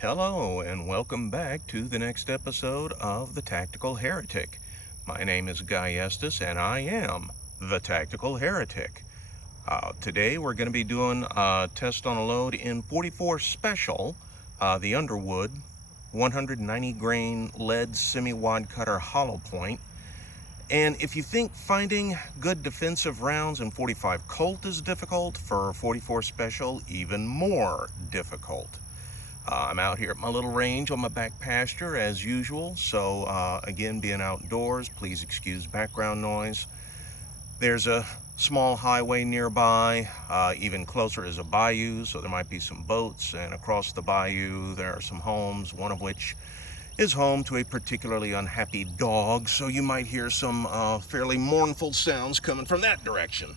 Hello and welcome back to the next episode of The Tactical Heretic. My name is Guy Estes and I am The Tactical Heretic. Today we're going to be doing a test on a load in 44 Special, the Underwood 190 grain lead semi-wad cutter hollow point. And if you think finding good defensive rounds in 45 Colt is difficult, for 44 Special even more difficult. I'm out here at my little range on my back pasture as usual, so again, being outdoors, please excuse background noise. There's a small highway nearby. Even closer is a bayou, so there might be some boats, and across the bayou there are some homes, one of which is home to a particularly unhappy dog, so you might hear some fairly mournful sounds coming from that direction.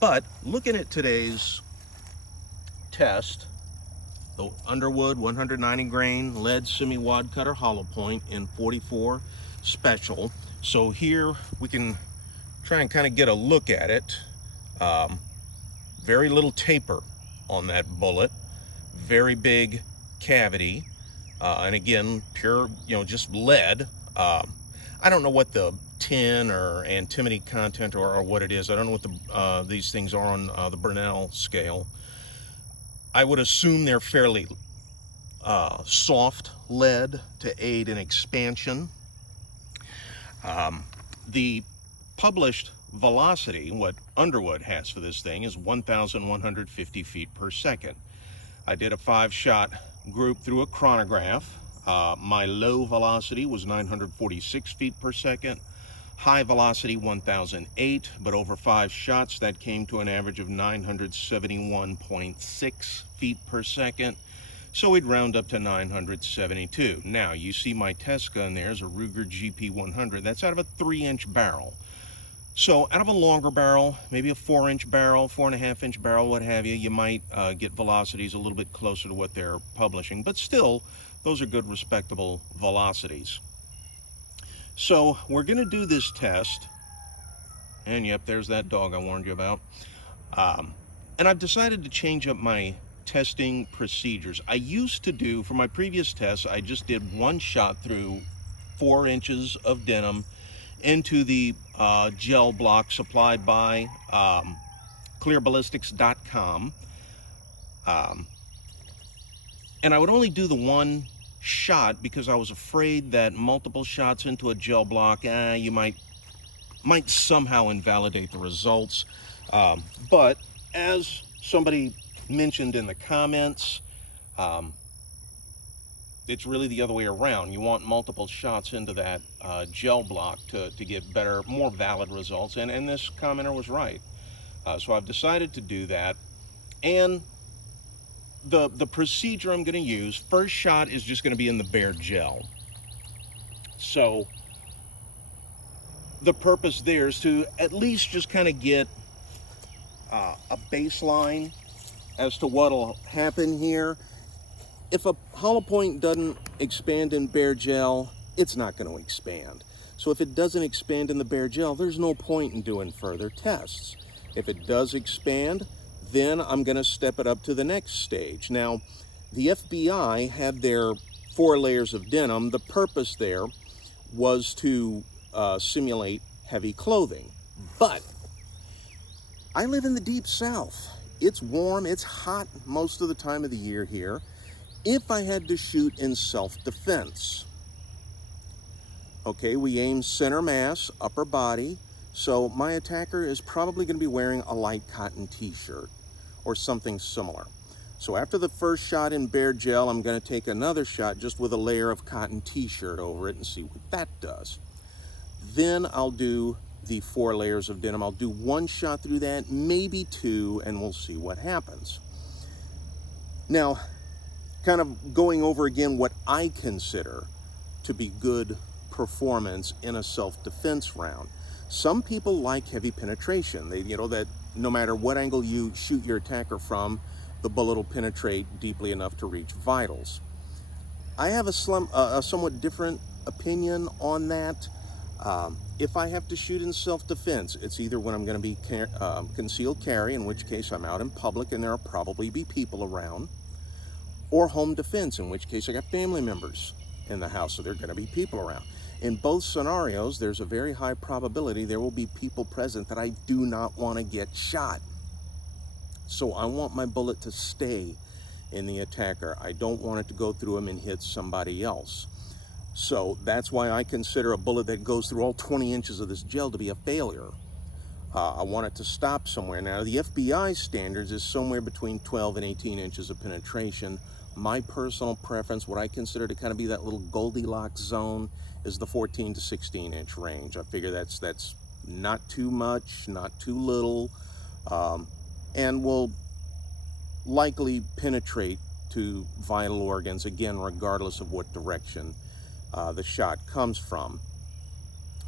But looking at today's test, the Underwood 190 grain lead semi-wad cutter hollow point in 44 Special. So here we can try and kind of get a look at it. Very little taper on that bullet, very big cavity, and again, pure, just lead. I don't know what the tin or antimony content or what it is. I don't know what these things are on the Burnell scale. I would assume they're fairly soft lead to aid in expansion. The published velocity, what Underwood has for this thing, is 1,150 feet per second. I did a 5-shot group through a chronograph. My low velocity was 946 feet per second. High velocity 1008, but over 5 shots that came to an average of 971.6 feet per second. So we'd round up to 972. Now you see my test gun there is a Ruger GP100. That's out of a 3-inch barrel. So out of a longer barrel, maybe a 4-inch barrel, 4.5-inch barrel, what have you, you might get velocities a little bit closer to what they're publishing, but still those are good respectable velocities. So we're going to do this test, and yep, there's that dog I warned you about. And I've decided to change up my testing procedures. I used to do, for my previous tests, I just did 1 shot through 4 inches of denim into the gel block supplied by clearballistics.com. And I would only do the 1 shot because I was afraid that multiple shots into a gel block, you might somehow invalidate the results. But as somebody mentioned in the comments, it's really the other way around. You want multiple shots into that gel block to get better, more valid results, and this commenter was right. So I've decided to do that, and the procedure I'm going to use, first shot is just going to be in the bare gel. So the purpose there is to at least just kind of get a baseline as to what'll happen here. If a hollow point doesn't expand in bare gel, it's not going to expand. So if it doesn't expand in the bare gel, there's no point in doing further tests. If it does expand, then I'm going to step it up to the next stage. Now, the FBI had their 4 layers of denim. The purpose there was to simulate heavy clothing. But I live in the deep south. It's warm, it's hot most of the time of the year here. If I had to shoot in self-defense, okay, we aim center mass, upper body, so my attacker is probably going to be wearing a light cotton t-shirt or something similar. So after the first shot in bare gel, I'm going to take another shot just with a layer of cotton t-shirt over it and see what that does. Then I'll do the 4 layers of denim. I'll do 1 shot through that, maybe 2, and we'll see what happens. Now, kind of going over again what I consider to be good performance in a self-defense round. Some people like heavy penetration. That no matter what angle you shoot your attacker from, the bullet will penetrate deeply enough to reach vitals. I have a somewhat different opinion on that. If I have to shoot in self-defense, it's either when I'm going to be concealed carry, in which case I'm out in public and there'll probably be people around, or home defense, in which case I got family members in the house, so there are going to be people around. In both scenarios, there's a very high probability there will be people present that I do not want to get shot. So I want my bullet to stay in the attacker. I don't want it to go through him and hit somebody else. So that's why I consider a bullet that goes through all 20 inches of this gel to be a failure. I want it to stop somewhere. Now, the FBI standards is somewhere between 12 and 18 inches of penetration. My personal preference, what I consider to kind of be that little Goldilocks zone, is the 14 to 16 inch range. I figure that's not too much, not too little, and will likely penetrate to vital organs, again, regardless of what direction the shot comes from.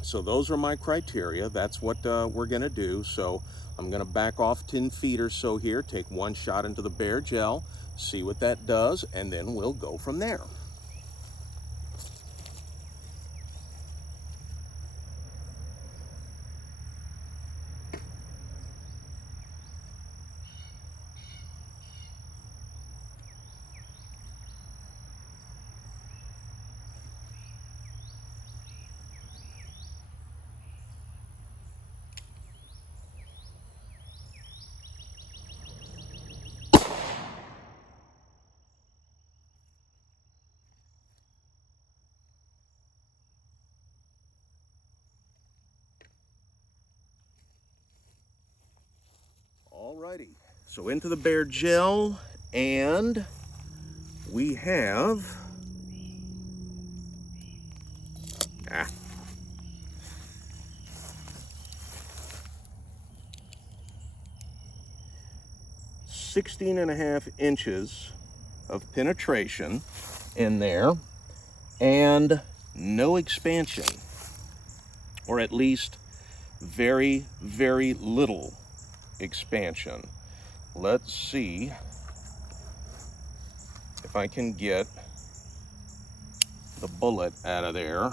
So those are my criteria. That's what we're going to do. So I'm going to back off 10 feet or so here, take one shot into the bare gel, see what that does, and then we'll go from there. Alrighty, so into the bare gel, and we have 16.5 inches of penetration in there, and no expansion, or at least very, very little expansion. Let's see if I can get the bullet out of there.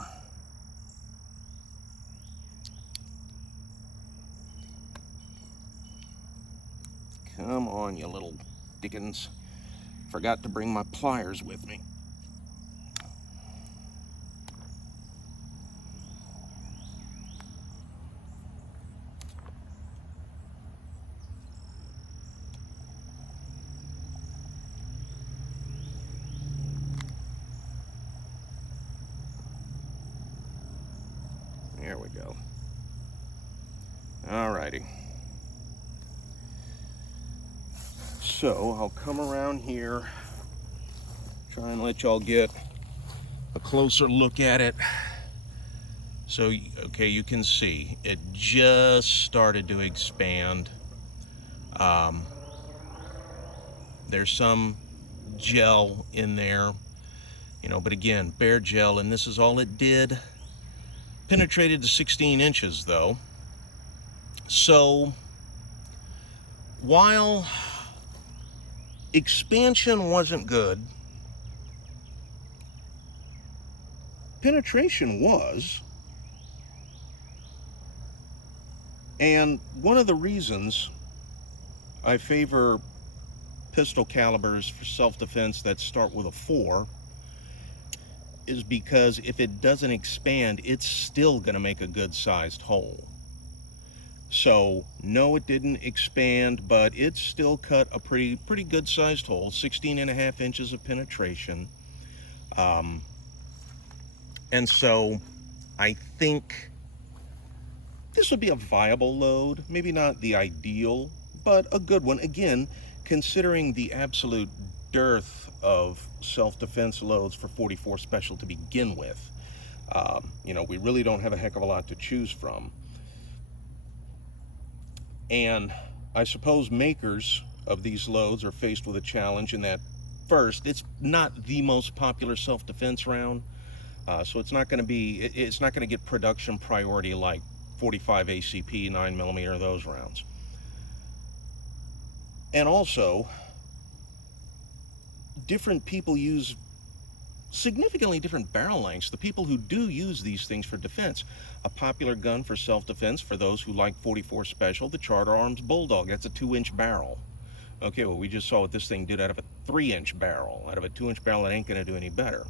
Come on, you little dickens. Forgot to bring my pliers with me. There we go. Alrighty. So I'll come around here, try and let y'all get a closer look at it. So, okay, you can see it just started to expand. There's some gel in there, you know, but again, bare gel, and this is all it did. Penetrated to 16 inches though. So while expansion wasn't good, penetration was. And one of the reasons I favor pistol calibers for self-defense that start with a 4 is because if it doesn't expand, it's still going to make a good sized hole. So no, it didn't expand, but it still cut a pretty good sized hole, 16.5 inches of penetration. And so I think this would be a viable load, maybe not the ideal, but a good one. Again, considering the absolute dearth of self-defense loads for 44 Special to begin with. You know, we really don't have a heck of a lot to choose from. And I suppose makers of these loads are faced with a challenge in that, first, it's not the most popular self-defense round, so it's not going to get production priority like 45 ACP, 9mm, those rounds. And also, different people use significantly different barrel lengths. The people who do use these things for defense, a popular gun for self-defense for those who like 44 Special, the Charter Arms Bulldog, that's a 2-inch barrel. Okay, well, we just saw what this thing did out of a 3-inch barrel. Out of a 2-inch barrel, it ain't going to do any better.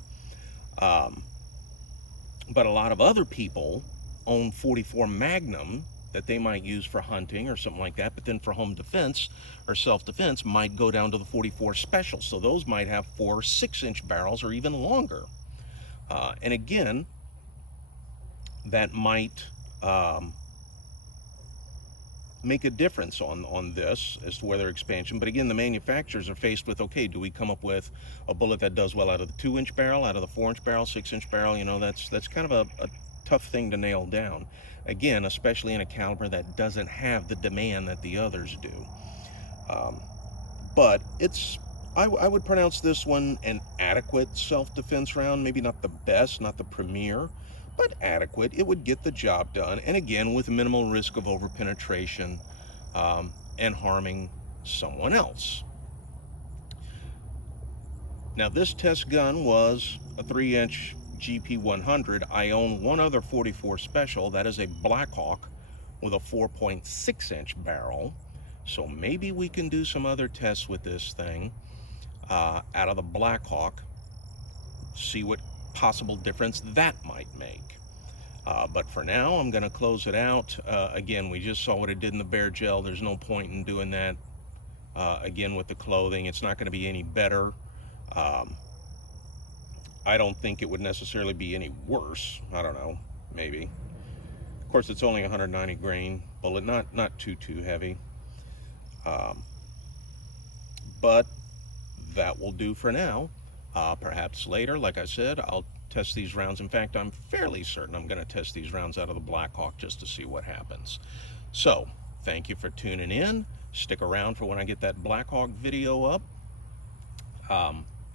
But a lot of other people own 44 Magnum that they might use for hunting or something like that, but then for home defense or self-defense might go down to the 44 Special. So those might have 4 6-inch barrels or even longer. And again, that might make a difference on this as to whether expansion. But again, the manufacturers are faced with, okay, do we come up with a bullet that does well out of the 2-inch barrel, out of the 4-inch barrel, 6-inch barrel? You know, that's kind of a tough thing to nail down. Again, especially in a caliber that doesn't have the demand that the others do. But it's, I would pronounce this one an adequate self-defense round. Maybe not the best, not the premier, but adequate. It would get the job done, and again, with minimal risk of overpenetration and harming someone else. Now, this test gun was a 3-inch GP 100. I own one other 44 Special. That is a Blackhawk with a 4.6-inch barrel. So maybe we can do some other tests with this thing out of the Blackhawk, see what possible difference that might make. But for now, I'm going to close it out. Again, we just saw what it did in the Bear Gel. There's no point in doing that again with the clothing. It's not going to be any better. I don't think it would necessarily be any worse. I don't know, maybe. Of course, it's only 190 grain bullet, not too heavy. But that will do for now. Perhaps later, like I said, I'll test these rounds. In fact, I'm fairly certain I'm going to test these rounds out of the Blackhawk just to see what happens. So, thank you for tuning in. Stick around for when I get that Blackhawk video up.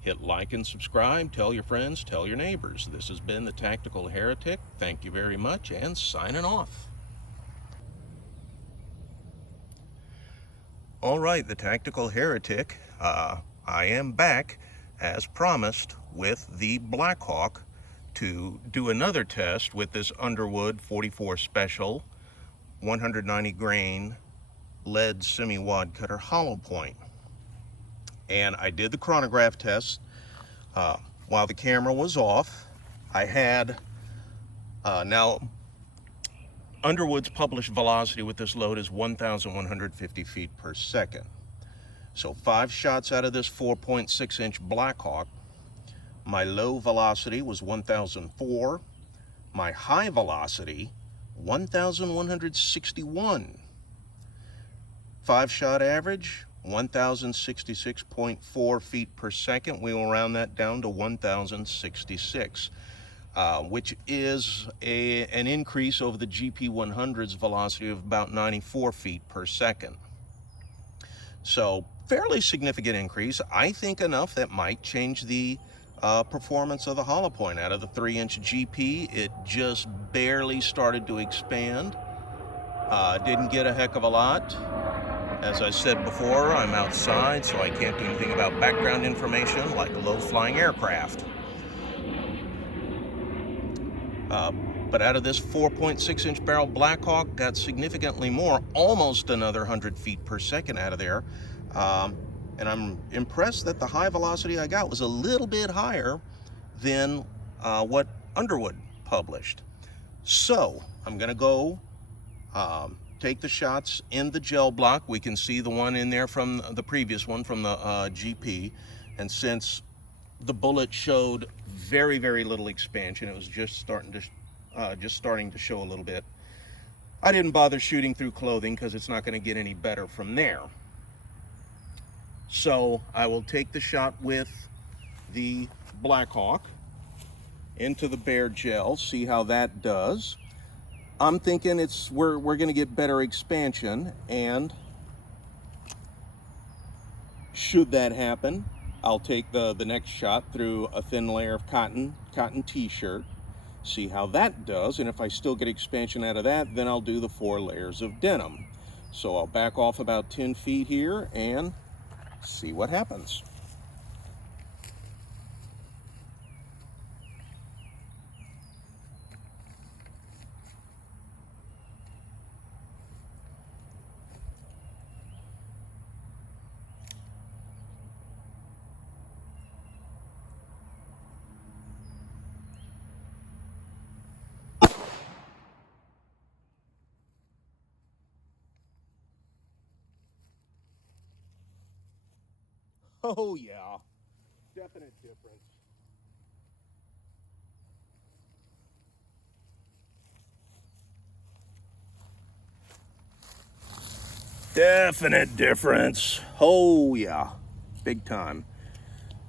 Hit like and subscribe. Tell your friends, tell your neighbors. This has been the Tactical Heretic. Thank you very much, and signing off. All right, the Tactical Heretic. I am back, as promised, with the Blackhawk to do another test with this Underwood 44 Special 190 grain lead semi-wad cutter hollow point. And I did the chronograph test while the camera was off. I had, now Underwood's published velocity with this load is 1,150 feet per second. So 5 shots out of this 4.6-inch Blackhawk, my low velocity was 1,004. My high velocity, 1,161. 5-shot average, 1,066.4 feet per second. We will round that down to 1,066, which is an increase over the GP 100's velocity of about 94 feet per second. So fairly significant increase. I think enough that might change the performance of the hollow point. Out of the 3-inch GP, it just barely started to expand. Didn't get a heck of a lot. As I said before, I'm outside, so I can't do anything about background information like low-flying aircraft. But out of this 4.6-inch barrel Blackhawk, got significantly more, almost another 100 feet per second out of there. And I'm impressed that the high velocity I got was a little bit higher than what Underwood published. So I'm going to go take the shots in the gel block. We can see the one in there from the previous one from the GP. And since the bullet showed very, very little expansion, it was just starting to show a little bit, I didn't bother shooting through clothing because it's not going to get any better from there. So I will take the shot with the Blackhawk into the Bear Gel, see how that does. I'm thinking we're going to get better expansion, and should that happen, I'll take the next shot through a thin layer of cotton t-shirt, see how that does, and if I still get expansion out of that, then I'll do the 4 layers of denim. So I'll back off about 10 feet here and see what happens. Oh yeah, definite difference. Definite difference. Oh yeah, big time.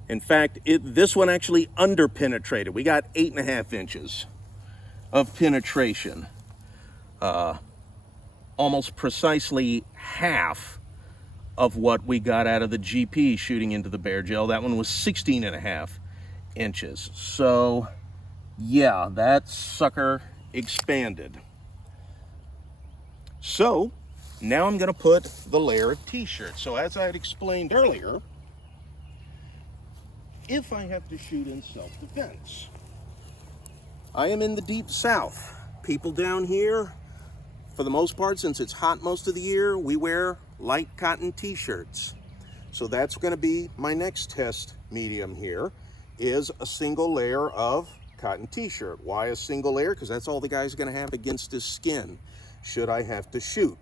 In fact, this one actually under-penetrated. We got 8.5 inches of penetration. Almost precisely half of what we got out of the GP shooting into the bear gel. That one was 16.5 inches. So yeah, that sucker expanded. So now I'm going to put the layer of t-shirt. So as I had explained earlier, if I have to shoot in self-defense, I am in the deep south. People down here, for the most part, since it's hot most of the year, we wear light cotton t-shirts. So that's going to be my next test medium here, is a single layer of cotton t-shirt. Why a single layer? Because that's all the guy's going to have against his skin should I have to shoot.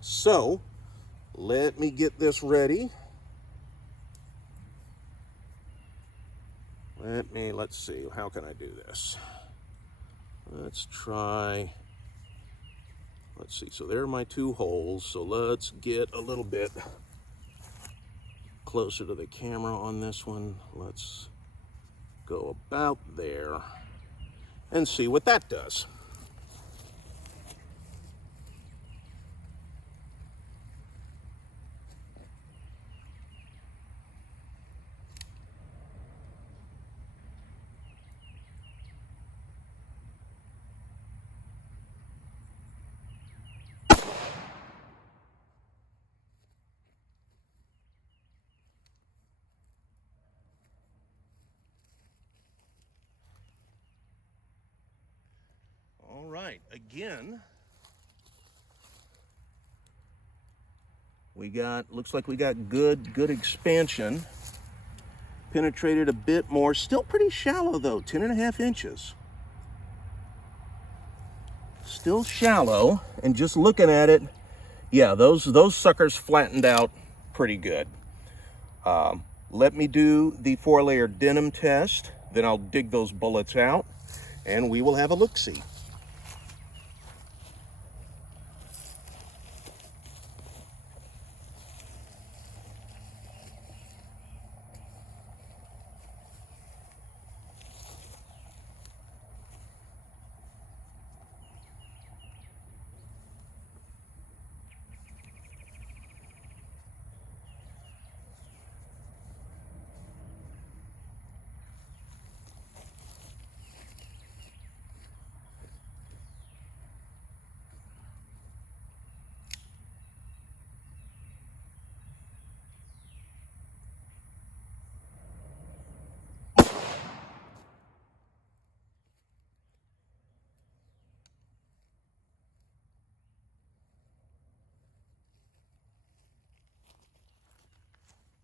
So let me get this ready. Let's see, how can I do this? Let's see, so there are my two holes. So let's get a little bit closer to the camera on this one. Let's go about there and see what that does. All right, again, looks like we got good expansion. Penetrated a bit more, still pretty shallow though, 10.5 inches. Still shallow, and just looking at it, yeah, those suckers flattened out pretty good. Let me do the 4-layer denim test, then I'll dig those bullets out, and we will have a look-see.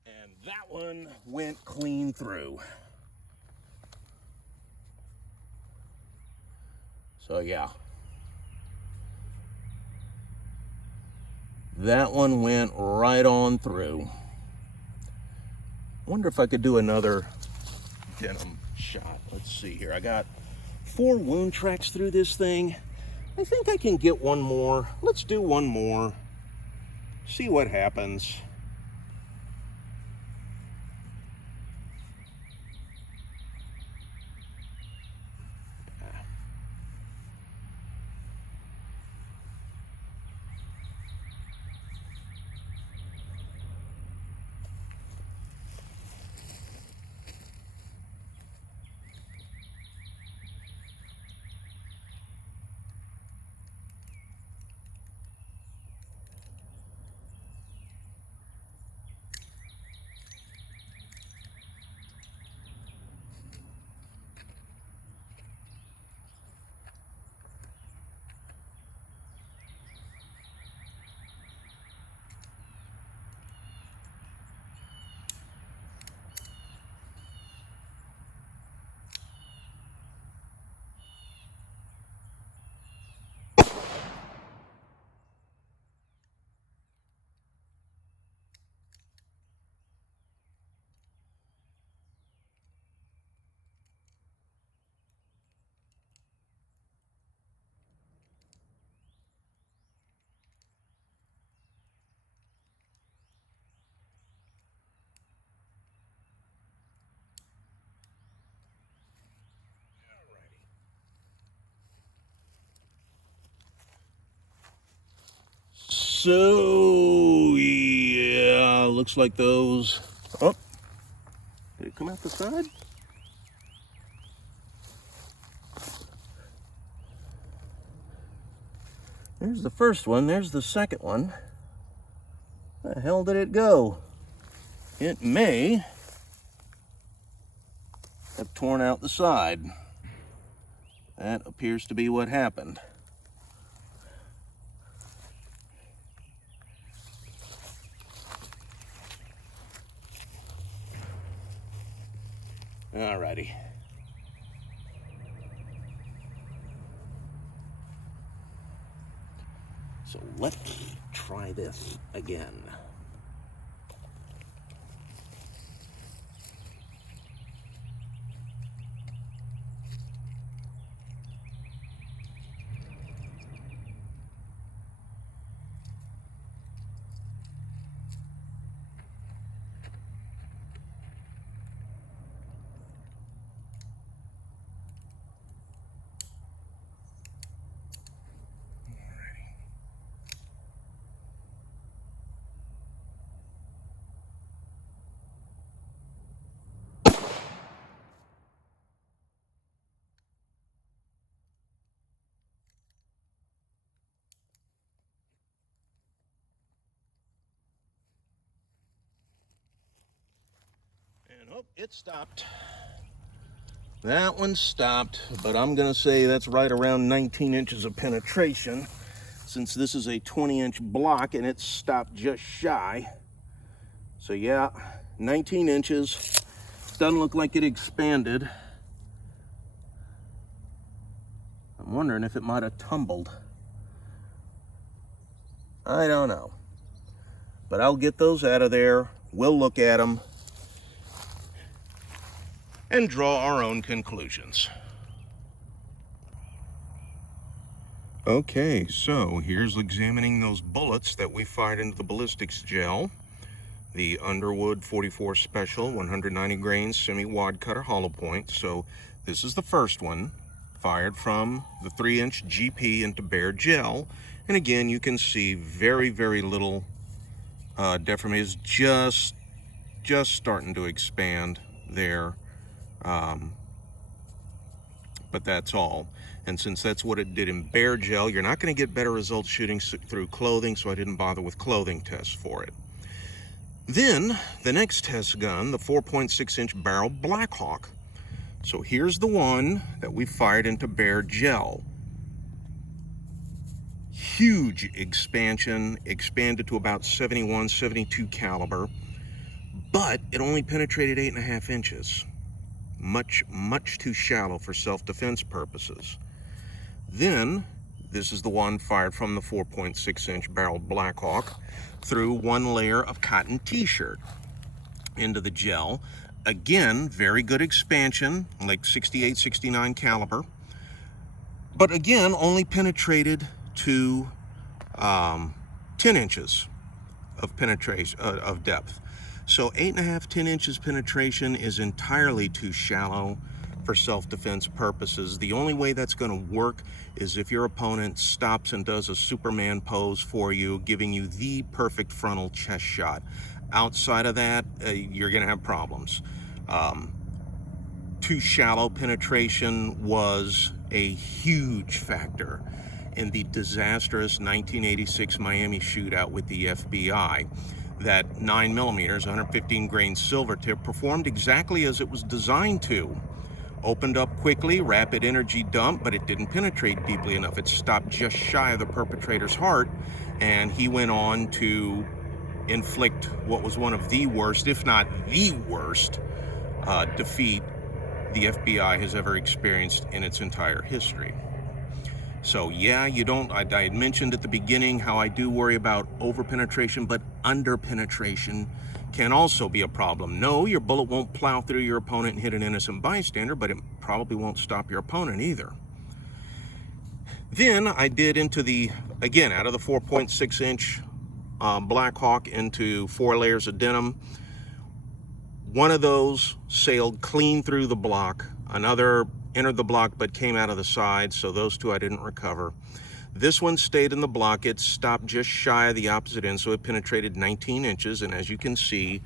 And that one went clean through. So yeah, that one went right on through. Wonder if I could do another denim shot. Let's see here. I got 4 wound tracks through this thing. I think I can get one more. Let's do one more. See what happens. So, yeah, looks like those... Oh, did it come out the side? There's the first one, there's the second one. Where the hell did it go? It may have torn out the side. That appears to be what happened. Alrighty. So let's try this again. Oh, it stopped. That one stopped, but I'm gonna say that's right around 19 inches of penetration, since this is a 20-inch block and it stopped just shy. So yeah, 19 inches. Doesn't look like it expanded. I'm wondering if it might have tumbled. I don't know. But I'll get those out of there. We'll look at them and draw our own conclusions. Okay, so here's examining those bullets that we fired into the ballistics gel. The Underwood 44 Special 190 grain semi-wad cutter hollow point. So this is the first one, fired from the 3-inch GP into bare gel. And again, you can see very, very little deformation, is just starting to expand there. But that's all. And since that's what it did in bare gel, you're not going to get better results shooting through clothing, so I didn't bother with clothing tests for it. Then the next test gun, the 4.6-inch barrel Blackhawk. So here's the one that we fired into bare gel. Huge expansion, expanded to about 71, 72 caliber, but it only penetrated 8.5 inches. Much, much too shallow for self-defense purposes. Then, this is the one fired from the 4.6-inch barreled Blackhawk through one layer of cotton t-shirt into the gel. Again, very good expansion, like 68, 69 caliber. But again, only penetrated to 10 inches of penetration, of depth. So 8.5, 10 inches penetration is entirely too shallow for self-defense purposes. The only way that's going to work is if your opponent stops and does a Superman pose for you, giving you the perfect frontal chest shot. Outside of that, you're going to have problems. Too shallow penetration was a huge factor in the disastrous 1986 Miami shootout with the FBI. That 9mm, 115 grain silver tip performed exactly as it was designed to. Opened up quickly, rapid energy dump, but it didn't penetrate deeply enough. It stopped just shy of the perpetrator's heart, and he went on to inflict what was one of the worst, if not the worst, defeat the FBI has ever experienced in its entire history. So yeah, I had mentioned at the beginning how I do worry about over-penetration, but under-penetration can also be a problem. No, your bullet won't plow through your opponent and hit an innocent bystander, but it probably won't stop your opponent either. Then I did into the, again, out of the 4.6-inch Blackhawk into 4 layers of denim. One of those sailed clean through the block. Another entered the block but came out of the side, so those two I didn't recover. This one stayed in the block. It stopped just shy of the opposite end, so it penetrated 19 inches. And as you can see,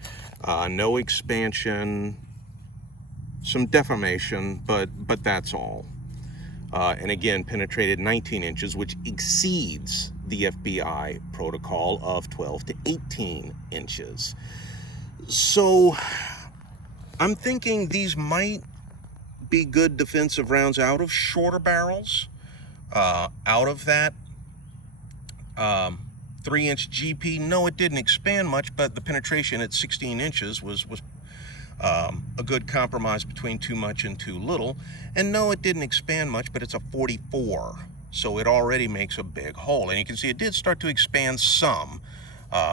no expansion, some deformation, but that's all. And again, penetrated 19 inches, which exceeds the FBI protocol of 12 to 18 inches. So I'm thinking these might be good defensive rounds out of shorter barrels, out of that 3-inch GP. No, it didn't expand much, but the penetration at 16 inches was a good compromise between too much and too little. And no, it didn't expand much, but it's a 44, so it already makes a big hole. And you can see it did start to expand some.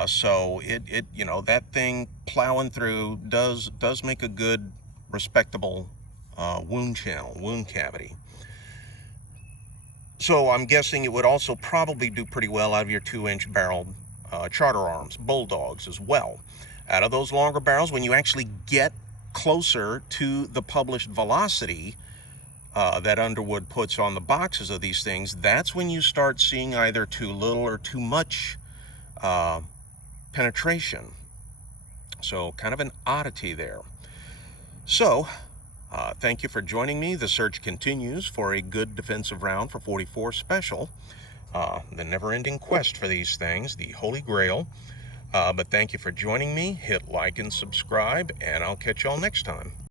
So it you know, that thing plowing through does make a good, respectable wound channel, wound cavity. So I'm guessing it would also probably do pretty well out of your 2-inch barrel charter arms, bulldogs as well. Out of those longer barrels, when you actually get closer to the published velocity that Underwood puts on the boxes of these things, that's when you start seeing either too little or too much penetration. So kind of an oddity there. So thank you for joining me. The search continues for a good defensive round for 44 Special. The never-ending quest for these things, the Holy Grail. But thank you for joining me. Hit like and subscribe, and I'll catch y'all next time.